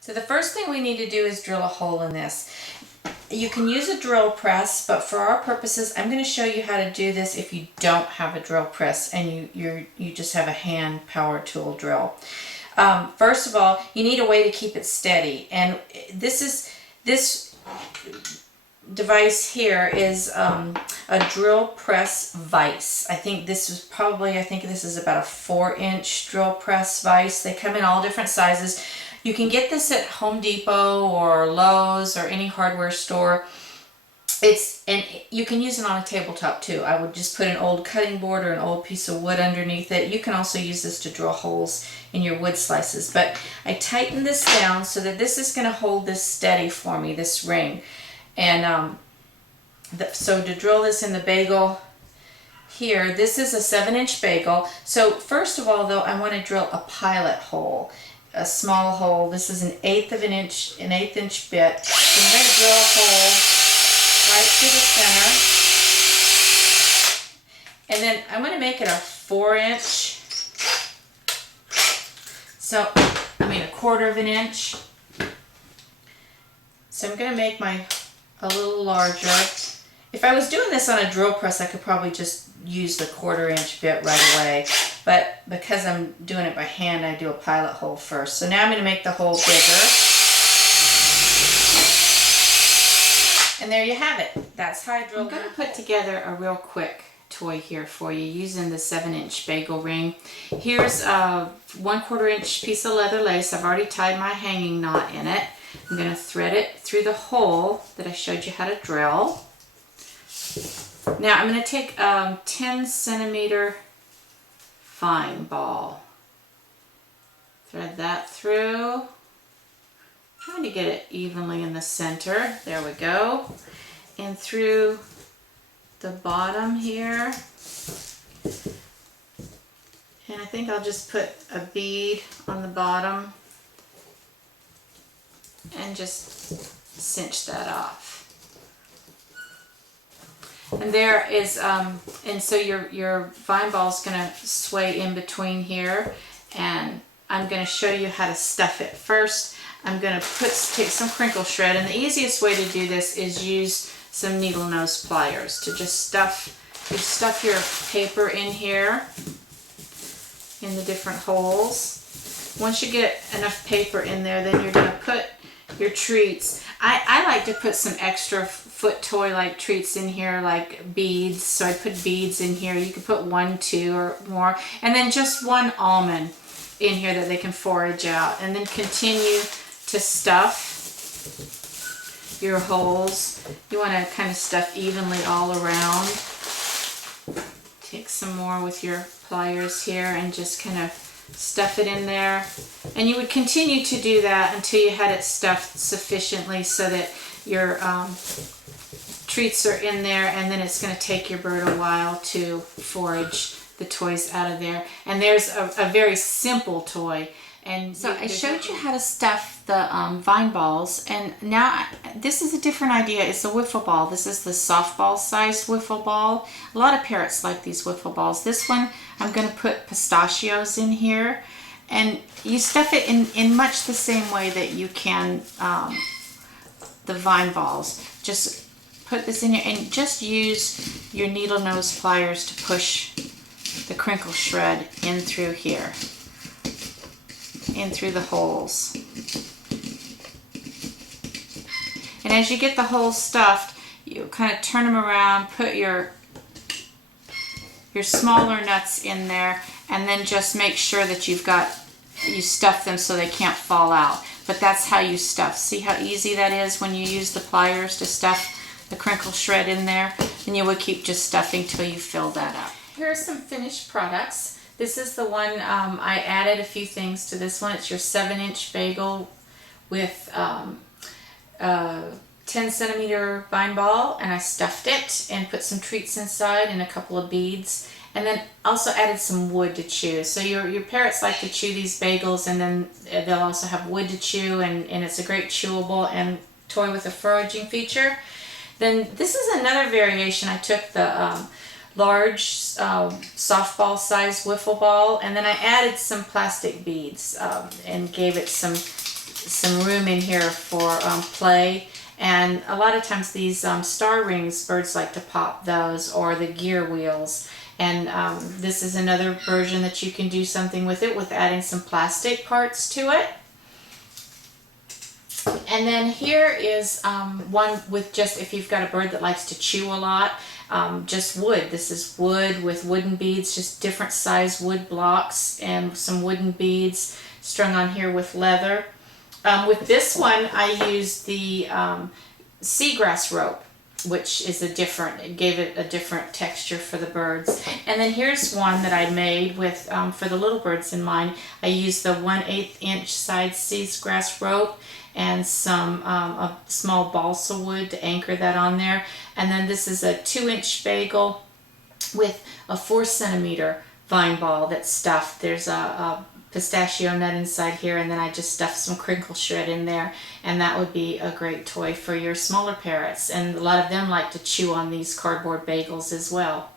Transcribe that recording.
So the first thing we need to do is drill a hole in this. You can use a drill press, but for our purposes, I'm going to show you how to do this if you don't have a drill press and you just have a hand power tool drill. First of all, you need a way to keep it steady, and this device here is a drill press vise. I think this is about a 4-inch drill press vise. They come in all different sizes. You can get this at Home Depot or Lowe's or any hardware store. And you can use it on a tabletop too. I would just put an old cutting board or an old piece of wood underneath it. You can also use this to drill holes in your wood slices. But I tighten this down so that this is going to hold this steady for me, this ring. And so to drill this in the bagel here, this is a 7-inch bagel. So first of all though, I want to drill a pilot hole. A small hole. This is an 1/8 inch bit. So I'm going to drill a hole right through the center, and then I'm going to make it a 4-inch. So a 1/4 inch. So I'm going to make mine a little larger. If I was doing this on a drill press, I could probably just use the 1/4 inch bit right away. But because I'm doing it by hand, I do a pilot hole first. So now I'm going to make the hole bigger. And there you have it. That's how I drill. I'm going to put together a real quick toy here for you using the 7-inch bagel ring. Here's a 1/4 inch piece of leather lace. I've already tied my hanging knot in it. I'm going to thread it through the hole that I showed you how to drill. Now I'm going to take a 10cm fine ball. Thread that through. Trying to get it evenly in the center. There we go. And through the bottom here. And I think I'll just put a bead on the bottom and just cinch that off. And there is, and so your vine ball is going to sway in between here, and I'm going to show you how to stuff it. First, I'm going to take some crinkle shred, and the easiest way to do this is use some needle nose pliers to just stuff your paper in here in the different holes. Once you get enough paper in there, then you're going to put your treats. I like to put some extra foot toy like treats in here, like beads. So I put beads in here. You could put 1, 2 or more, and then just 1 almond in here that they can forage out, and then continue to stuff your holes. You want to kind of stuff evenly all around. Take some more with your pliers here and just kind of stuff it in there, and you would continue to do that until you had it stuffed sufficiently so that your treats are in there, and then it's going to take your bird a while to forage the toys out of there. And there's a very simple toy. And so I showed you how to stuff the vine balls, and now this is a different idea. It's a wiffle ball. This is the softball sized wiffle ball. A lot of parrots like these wiffle balls. This one I'm going to put pistachios in here, and you stuff it in much the same way that you can the vine balls. Just put this in here and just use your needle nose pliers to push the crinkle shred in through here, in through the holes. And as you get the holes stuffed, you kind of turn them around, put your smaller nuts in there, and then just make sure that you stuff them so they can't fall out. But that's how you stuff. See how easy that is when you use the pliers to stuff the crinkle shred in there? And you would keep just stuffing till you fill that up. Here are some finished products. This is the one, I added a few things to this one. It's your 7-inch bagel with 10cm vine ball, and I stuffed it and put some treats inside and a couple of beads, and then also added some wood to chew. So your parrots like to chew these bagels, and then they'll also have wood to chew, and it's a great chewable and toy with a foraging feature. Then this is another variation. I took the large softball size wiffle ball, and then I added some plastic beads and gave it some room in here for play. And a lot of times these star rings, birds like to pop those, or the gear wheels. And this is another version that you can do something with it, with adding some plastic parts to it. And then here is one with just, if you've got a bird that likes to chew a lot, just wood. This is wood with wooden beads, just different size wood blocks and some wooden beads strung on here with leather. With this one, I used the seagrass rope, which is it gave it a different texture for the birds. And then here's one that I made with, for the little birds in mind. I used the 1/8 inch size seagrass rope and some a small balsa wood to anchor that on there. And then this is a 2-inch bagel with a 4 centimeter vine ball that's stuffed. There's a pistachio nut inside here, and then I just stuffed some crinkle shred in there, and that would be a great toy for your smaller parrots. And a lot of them like to chew on these cardboard bagels as well.